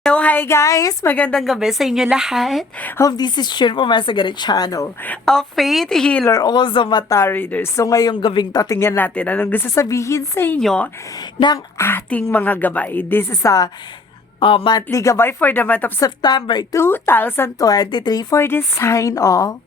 Hello, hi guys! Magandang gabi sa inyo lahat. Hope this is Shir from Masagarit Channel, a faith healer, also mata reader. So ngayong gabing to, tingnan natin anong gusto sabihin sa inyo ng ating mga gabay. This is a monthly gabay for the month of September 2023 for the sign of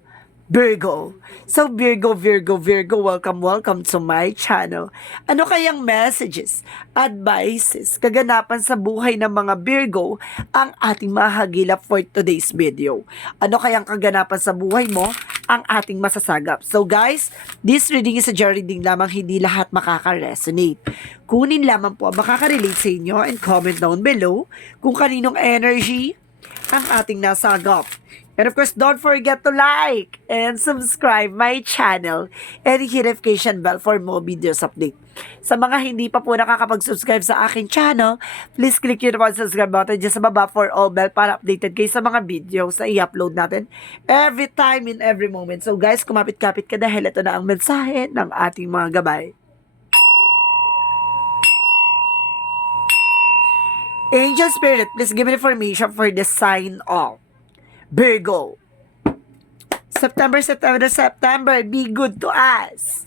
Virgo. So Virgo, welcome to my channel. Ano kayang messages, advices, kaganapan sa buhay ng mga Virgo ang ating mahagilap for today's video? Ano kayang kaganapan sa buhay mo ang ating masasagap? So guys, this reading is a general reading lamang, hindi lahat makaka-resonate. Kunin lamang po ang makaka-relate sa inyo and comment down below kung kaninong energy ang ating nasagap. And of course, don't forget to like and subscribe my channel and hit notification bell for more videos update. Sa mga hindi pa po nakakapag-subscribe sa aking channel, please click yung subscribe button dyan sa baba for all bell para updated kayo sa mga videos na i-upload natin every time in every moment. So guys, kumapit-kapit ka dahil ito na ang mensahe ng ating mga gabay. Angel Spirit, please give me information for the sign of Virgo. September, be good to us.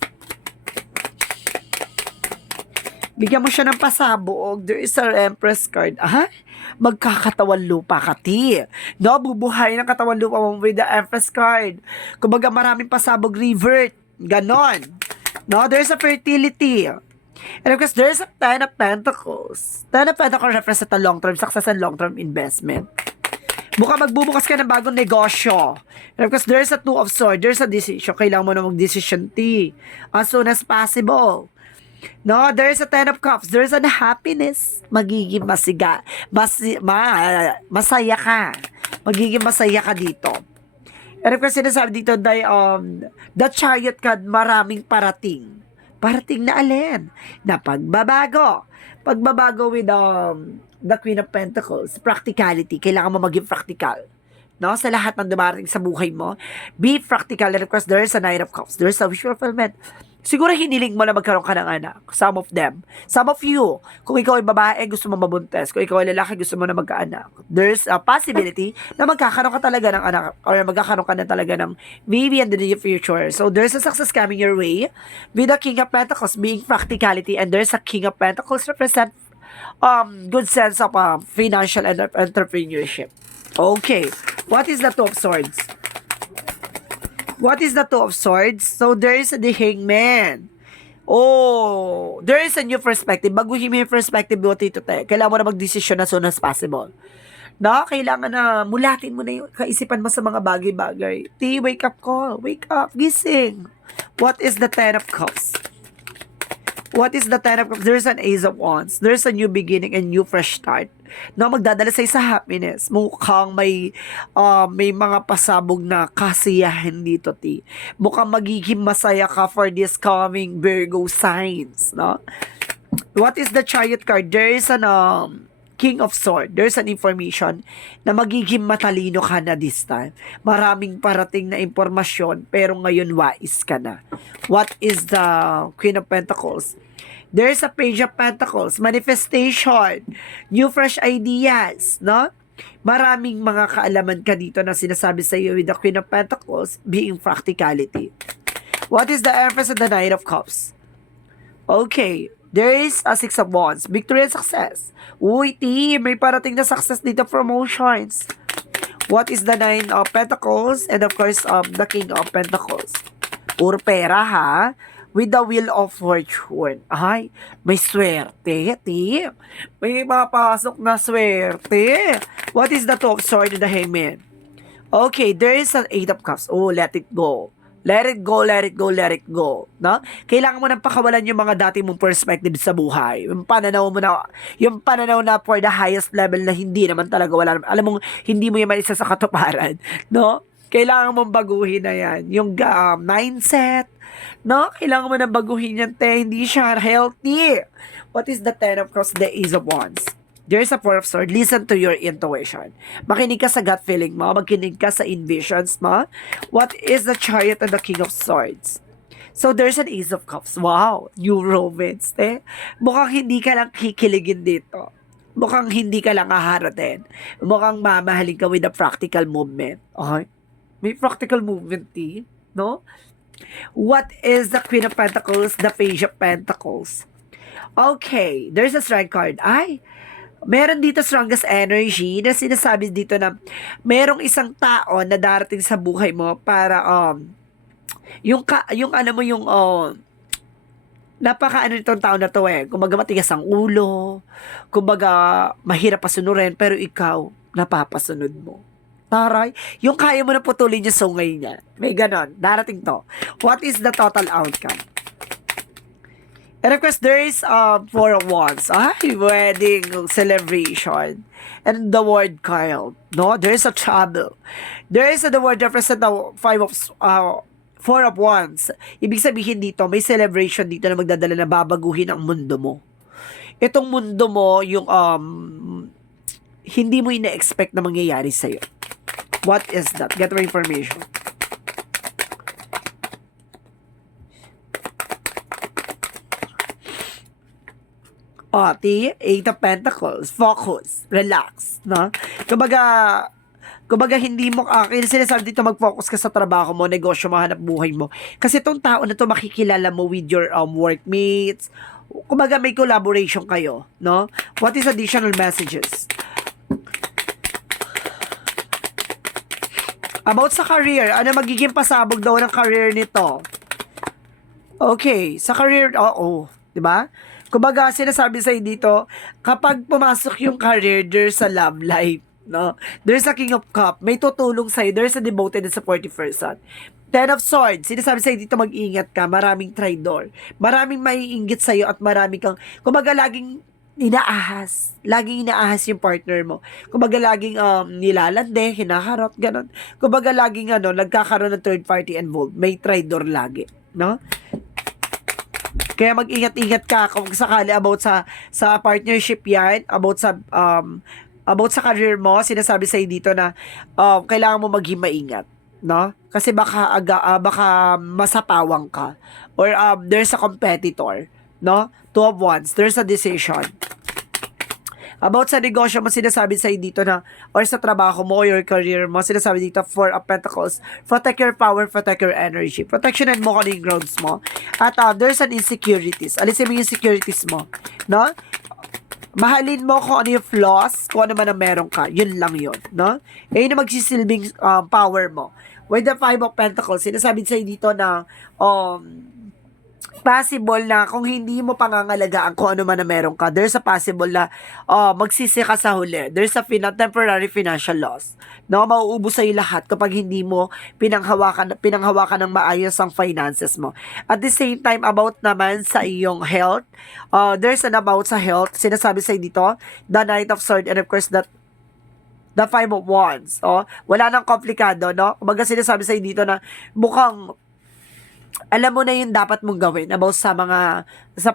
Bigyan mo siya ng pasabog. There is a Empress card. Magkakatawan lupa ka, ti. No, bubuhay ng katawan lupa mo with the Empress card. Kumbaga maraming pasabog revert. Ganon. No, there's a fertility. And of course, there's a Ten of Pentacles. Ten of Pentacles represents a long-term success and long-term investment. Magbubukas ka ng bagong negosyo. And of course, there's a Two of Swords. There's a decision. Kailangan mo na mag-decision, T. As soon as possible. No, there's a Ten of Cups. There's a happiness. Magiging masaya ka. Magiging masaya ka dito. And of course, sinasabi dito, the Chariot card, maraming parating. Parating na alin? Na pagbabago. Pagbabago with the Queen of Pentacles, practicality. Kailangan mo maging practical. No? Sa lahat ng dumarating sa buhay mo, be practical. And of course, there is a Knight of Cups. There is a wish fulfillment. Siguro hiniling mo na magkaroon ka ng anak. Some of them. Some of you. Kung ikaw ay babae, gusto mo mabuntes. Kung ikaw ay lalaki, gusto mo na magkaanak. There's a possibility na magkakaroon ka talaga ng anak or magkakaroon ka na talaga ng baby in the near future. So, there's a success coming your way with the King of Pentacles being practicality, and there's a King of Pentacles represent good sense of financial and entrepreneurship. Okay. What is the Two of Swords? What is the Two of Swords? So, there is the Hangman. Oh, there is a new perspective. Baguhin mo yung perspective mo, Tito Te. Kailangan mo na mag-desisyon as soon as possible. No? Kailangan na mulatin mo na yung kaisipan mo sa mga bagay-bagay. T, wake up call. Wake up. Gising. What is the Ten of Cups? What is the Ten of Cups? There's an Ace of Wands. There's a new beginning and new fresh start. No, magdadala sa'yo sa happiness. Mukhang may mga pasabog na kasiyahan dito, T. Mukhang magiging masaya ka for this coming Virgo signs, no? What is the Chariot card? There is an King of Swords. There's an information na magiging matalino ka na this time. Maraming parating na impormasyon, pero ngayon wais ka na. What is the Queen of Pentacles? There's a Page of Pentacles, manifestation, new fresh ideas, no? Maraming mga kaalaman ka dito na sinasabi sa iyo with the Queen of Pentacles being practicality. What is the Empress and the Knight of Cups? Okay, there is a Six of Wands, victory and success. Uy, team, may parating na success dito, promotions. What is the Nine of Pentacles? And of course, the King of Pentacles. Puro pera, ha? With the Wheel of Fortune. Ay, may swerte, team. May mapasok na swerte. What is the Two of Swords and the Hangman? Okay, there is an Eight of Cups. Oh, let it go. Let it go, let it go, let it go. No? Kailangan mo nang pakawalan yung mga dati mong perspective sa buhay. Yung pananaw mo na, yung pananaw na for the highest level na hindi naman talaga wala. Alam mo, hindi mo yung maisa sa katuparan. No? Kailangan mong baguhin na yan. Yung mindset. No? Kailangan mo nang baguhin yan, te. Hindi siya healthy. What is the Ten of Cups? The Ace of Wands. There's a Four of Swords. Listen to your intuition. Makinig ka sa gut feeling mo. Makinig ka sa invisions mo. What is the Chariot and the King of Swords? So, there's an Ace of Cups. Wow! New romance, eh. Mukhang hindi ka lang kikiligin dito. mukhang hindi ka lang haharotin. Mukhang mamahalin ka with a practical movement. Okay? May practical movement eh, no? What is the Queen of Pentacles, the Page of Pentacles? Okay, there's a strike card. Ay, meron dito strongest energy na sinasabi dito na merong isang tao na darating sa buhay mo para yung ano mo yung napaka ano nitong tao na to kumbaga matigas ang ulo, kumbaga mahirap pasunurin, pero ikaw napapasunod mo. Taray, yung kaya mo na putulin yung sungay niya. May ganon, darating to. What is the total outcome? And of course, there is Four of Wands. Ay, wedding celebration. And the word card. No, there is a trouble. There is the word represent the Four of Wands. Ibig sabihin dito, may celebration dito na magdadala na babaguhin ang mundo mo. Itong mundo mo, yung hindi mo ina-expect na mangyayari sa'yo. What is that? Get more information. Eight of Pentacles. Focus. Relax. No? Kumbaga hindi mo, sinasabi dito mag-focus ka sa trabaho mo, negosyo, mahanap buhay mo. Kasi itong tao na to makikilala mo with your workmates. Kumbaga may collaboration kayo. No? What is additional messages? About sa career, ano magiging pasabog daw ng career nito? Okay, sa career, di ba? Kumbaga, sinasabi sa'yo dito, kapag pumasok yung career, there's a love life, no? There's a King of Cup, may tutulong sa'yo, there's a devoted and supportive person. Ten of Swords, sinasabi sa'yo dito, mag-ingat ka, maraming traitor, maraming maiinggit sa'yo at maraming kang, kumbaga, laging inaahas yung partner mo. Kumbaga laging nilalande, hinaharot, ganun. Kumbaga laging nagkakaroon ng third party involved. May traitor lagi, no? Kaya mag-ingat-ingat ka kung sakali about sa partnership yan, about sa career mo, sinasabi sa'yo dito na kailangan mo maging maingat, no? Kasi baka masapawang ka or there's a competitor, no? Two of Wands, there's a decision. About sa negosyo mo, sinasabi sa'yo dito na, or sa trabaho mo, your career mo, sinasabi dito, Four of Pentacles, protect your power, protect your energy. Protectionan mo kung ano yung grounds mo. At there's an insecurities. Alisin mo yung insecurities mo. No? Mahalin mo kung ano yung flaws, kung ano man ang meron ka. Yun lang yun. No? Yun yung magsisilbing power mo. With the Five of Pentacles, sinasabi sa'yo dito na, possible na kung hindi mo pangangalagaan kung ano man na meron ka, there's a possible na magsisi ka sa huli. There's a temporary financial loss. No, mauubos sa'yo lahat kapag hindi mo pinanghawakan ng maayos ang finances mo. At the same time, about naman sa iyong health, there's an about sa health. Sinasabi sa'yo dito, the Knight of Swords and of course the Five of Wands. Wala nang komplikado, no? Kumbaga sinasabi sa'yo dito na mukhang alam mo na yung dapat mong gawin about sa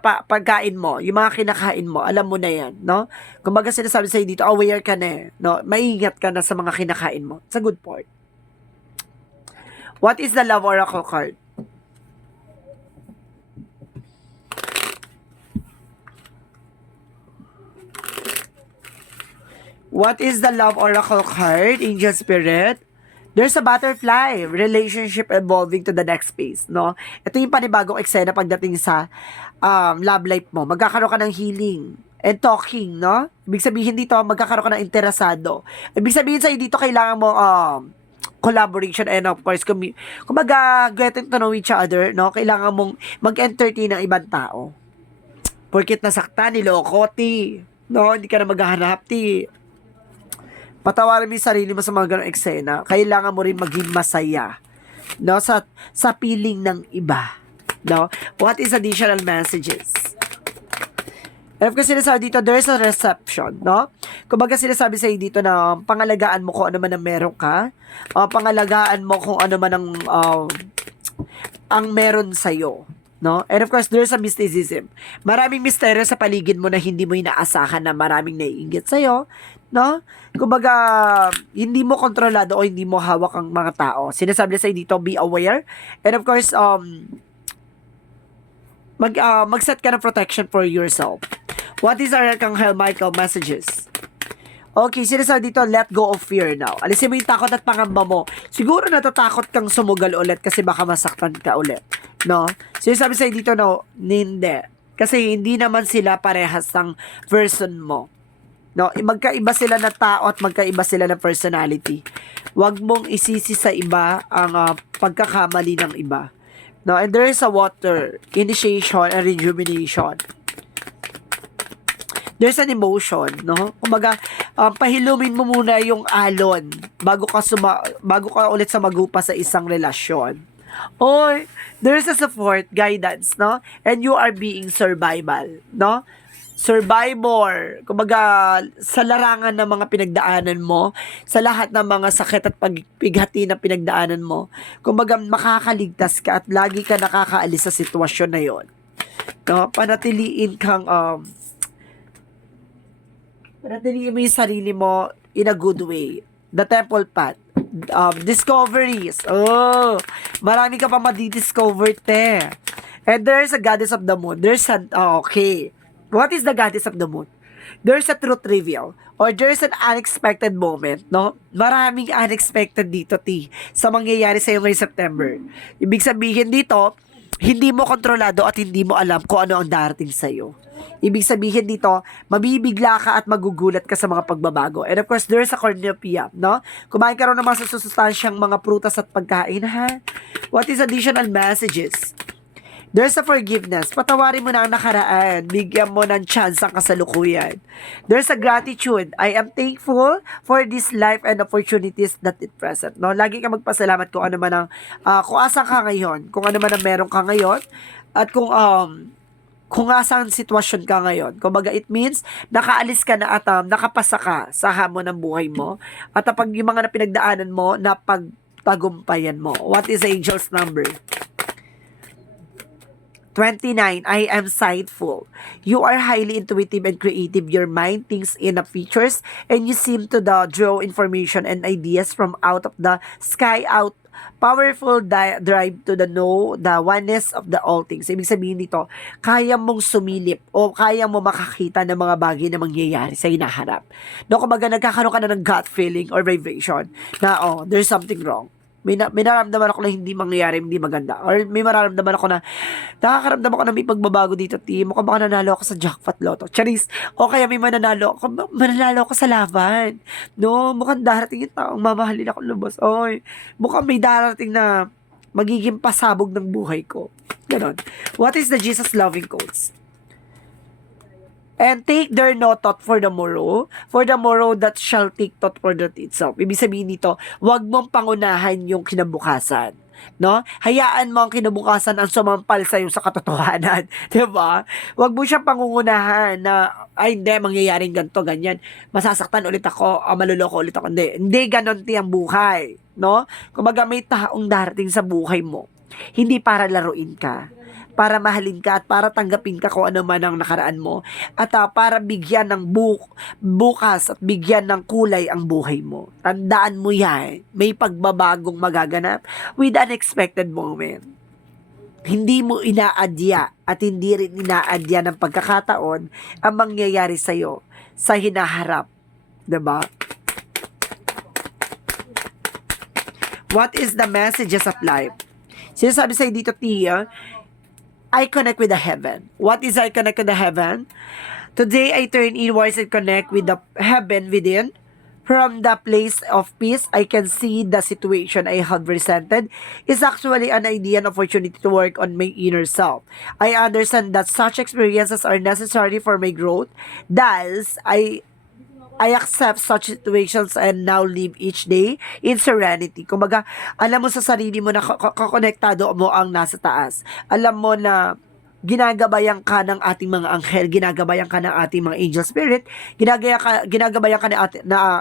pagkain mo, yung mga kinakain mo, alam mo na yan, no? Kumbaga sinasabi sa'yo dito, aware ka na no? Maingat ka na sa mga kinakain mo. It's a good point. What is the Love Oracle card? What is the Love Oracle card, Angel Spirit? There's a butterfly, relationship evolving to the next phase, no? Ito yung panibagong eksena pagdating sa love life mo. Magkakaroon ka ng healing and talking, no? Ibig sabihin dito, magkakaroon ka ng interesado. Ibig sabihin sa'yo dito, kailangan mo collaboration and of course, kumbaga, getting to know each other, no? Kailangan mong mag-entertain ng ibang tao. Porkit nasaktan, niloko, no? Hindi ka na maghahanap, patawarin mo yung sarili mo sa mga ganong eksena. Kailangan mo rin maging masaya, no? Sa feeling ng iba, no? What is additional messages? And of course, sinasabi dito, there's a reception, no? Kumbaga sinasabi sa'yo dito na pangalagaan mo kung ano man ang meron ka, pangalagaan mo kung ano man ang meron sa'yo, no? And of course, there's a mysticism. Maraming misteryo sa paligid mo na hindi mo inaasahan na maraming naiinggit sa'yo, no? Kumbaga, hindi mo kontrolado o hindi mo hawak ang mga tao. Sinasabi sa'yo dito, be aware. And of course, mag-set ka ng protection for yourself. What is our Archangel Michael messages? Okay, sinasabi dito, let go of fear now. Alisin mo yung takot at pangamba mo. Siguro natatakot kang sumugal ulit kasi baka masaktan ka ulit. No? Sinasabi sa'yo dito, no, hindi. Kasi hindi naman sila parehas ng version mo. No, magkaiba sila na tao at magkaiba sila na personality. Huwag mong isisi sa iba ang pagkakamali ng iba. No, and there is a water, initiation and rejuvenation. There's an emotion, no? Kumbaga, pahilumin mo muna yung alon bago ka ulit sumagupa sa isang relasyon. Or there's a support, guidance, no? And you are being survival, no? Survivor. Kumbaga, sa larangan ng mga pinagdaanan mo, sa lahat ng mga sakit at pagpighati na pinagdaanan mo, kumbaga, makakaligtas ka at lagi ka nakakaalis sa sitwasyon na yon. No? Panatiliin mo yung sarili mo in a good way. The temple path. Discoveries. Oh, marami ka pa madidiscover, te. And there's a goddess of the moon. Okay. What is the goddess of the moon? There's a truth reveal. Or there's an unexpected moment, no? Maraming unexpected dito, T, sa mangyayari sa'yo ngayong September. Ibig sabihin dito, hindi mo kontrolado at hindi mo alam kung ano ang darating sa'yo. Ibig sabihin dito, mabibigla ka at magugulat ka sa mga pagbabago. And of course, there's a cornucopia, no? Kumain ka rin ng mga susustansyang mga prutas at pagkain, ha? What is additional messages? There's a forgiveness. Patawarin mo na ang nakaraan. Bigyan mo ng chance ang kasalukuyan. There's a gratitude. I am thankful for this life and opportunities that it present. No? Lagi ka magpasalamat kung ano man ang, kung asan ka ngayon, kung ano man ang meron ka ngayon, at kung asan sitwasyon ka ngayon. Kumbaga, it means, nakaalis ka na at nakapasa ka sa hamon ng buhay mo. At pag yung mga pinagdaanan mo, napagtagumpayan mo. What is the angel's number? 29, I am sightful. You are highly intuitive and creative. Your mind thinks in the features and you seem to draw information and ideas from out of the sky out. Powerful drive to the oneness of the all things. Ibig sabihin dito, kaya mong sumilip o kaya mo makakita ng mga bagay na mangyayari sa hinaharap. No, kumbaga nagkakaroon ka na ng gut feeling or vibration na, there's something wrong. May nararamdaman ako na hindi mangyayari, hindi maganda. Or may mararamdaman ako na, nakakaramdaman ako na may pagbabago dito, T. Mukhang baka nanalo ako sa jackpot lotto. Charis. O kaya may mananalo ako sa laban. No, mukhang darating yung taong mamahalin ako lubos. Oy, mukhang may darating na magiging pasabog ng buhay ko. Ganon. What is the Jesus loving quotes? And take their no thought for the morrow that shall take thought for that itself. Ibig sabihin dito, huwag mong pangunahan yung kinabukasan. No? Hayaan mo ang kinabukasan ang sumampal sa'yo sa katotohanan. Diba? Huwag mo siyang pangungunahan na, ay hindi, mangyayaring ganito, ganyan. Masasaktan ulit ako, maluloko ulit ako. Hindi ganon ang buhay. No? Kumbaga may taong darating sa buhay mo. Hindi para laruin ka, para mahalin ka at para tanggapin ka kung ano man ang nakaraan mo at para bigyan ng bukas at bigyan ng kulay ang buhay mo. Tandaan mo yan, may pagbabagong magaganap with unexpected moment. Hindi mo inaadya at hindi rin inaadya ng pagkakataon ang mangyayari sa'yo sa hinaharap. Diba? What is the messages of life? Sinasabi sa'yo dito, Tia, I connect with the heaven. What is I connect with the heaven? Today, I turn inwards and connect with the heaven within. From the place of peace, I can see the situation I have presented is actually an idea and opportunity to work on my inner self. I understand that such experiences are necessary for my growth. Thus, I accept such situations and now live each day in serenity. Kumbaga, alam mo sa sarili mo na kakonektado mo ang nasa taas. Alam mo na ginagabayan ka ng ating mga anghel, ginagabayan ka ng ating mga angel spirit, ginagabayan ka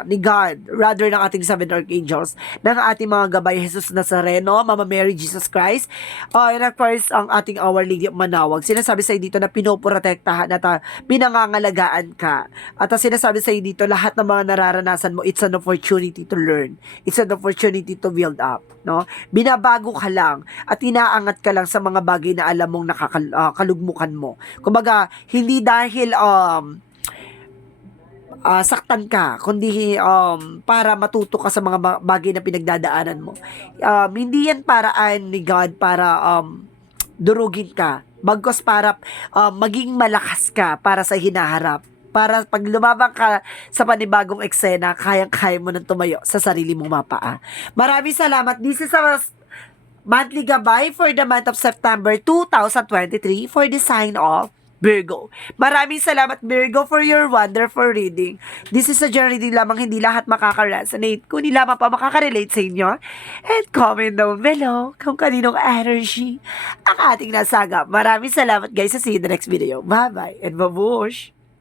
ni God, rather ng ating seven archangels, ng ating mga gabay, Jesus Nazareno, Mama Mary, Jesus Christ, and of course, ang ating Our Lady of Manawag. Sinasabi sa'yo dito na pinoprotektahan at pinangangalagaan ka. At sinasabi sa'yo dito, lahat ng mga nararanasan mo, it's an opportunity to learn. It's an opportunity to build up. No? Binabago ka lang at inaangat ka lang sa mga bagay na alam mong kalugmukan mo. Kumbaga, hindi dahil saktan ka, kundi para matuto ka sa mga bagay na pinagdadaanan mo. Hindi yan paraan ni God para durugin ka. Bagkos para maging malakas ka para sa hinaharap. Para pag lumabang ka sa panibagong eksena, kayang-kaya mo nang tumayo sa sarili mong mapaa. Maraming salamat. This is our monthly gabay for the month of September 2023 for the sign of Virgo. Maraming salamat, Virgo, for your wonderful reading. This is a general reading lamang, hindi lahat makaka-resonate. Kung hindi lamang pa makaka-relate sa inyo, and comment down below kung kaninong energy ang ating nasaga. Maraming salamat, guys. See you in the next video. Bye-bye and babush!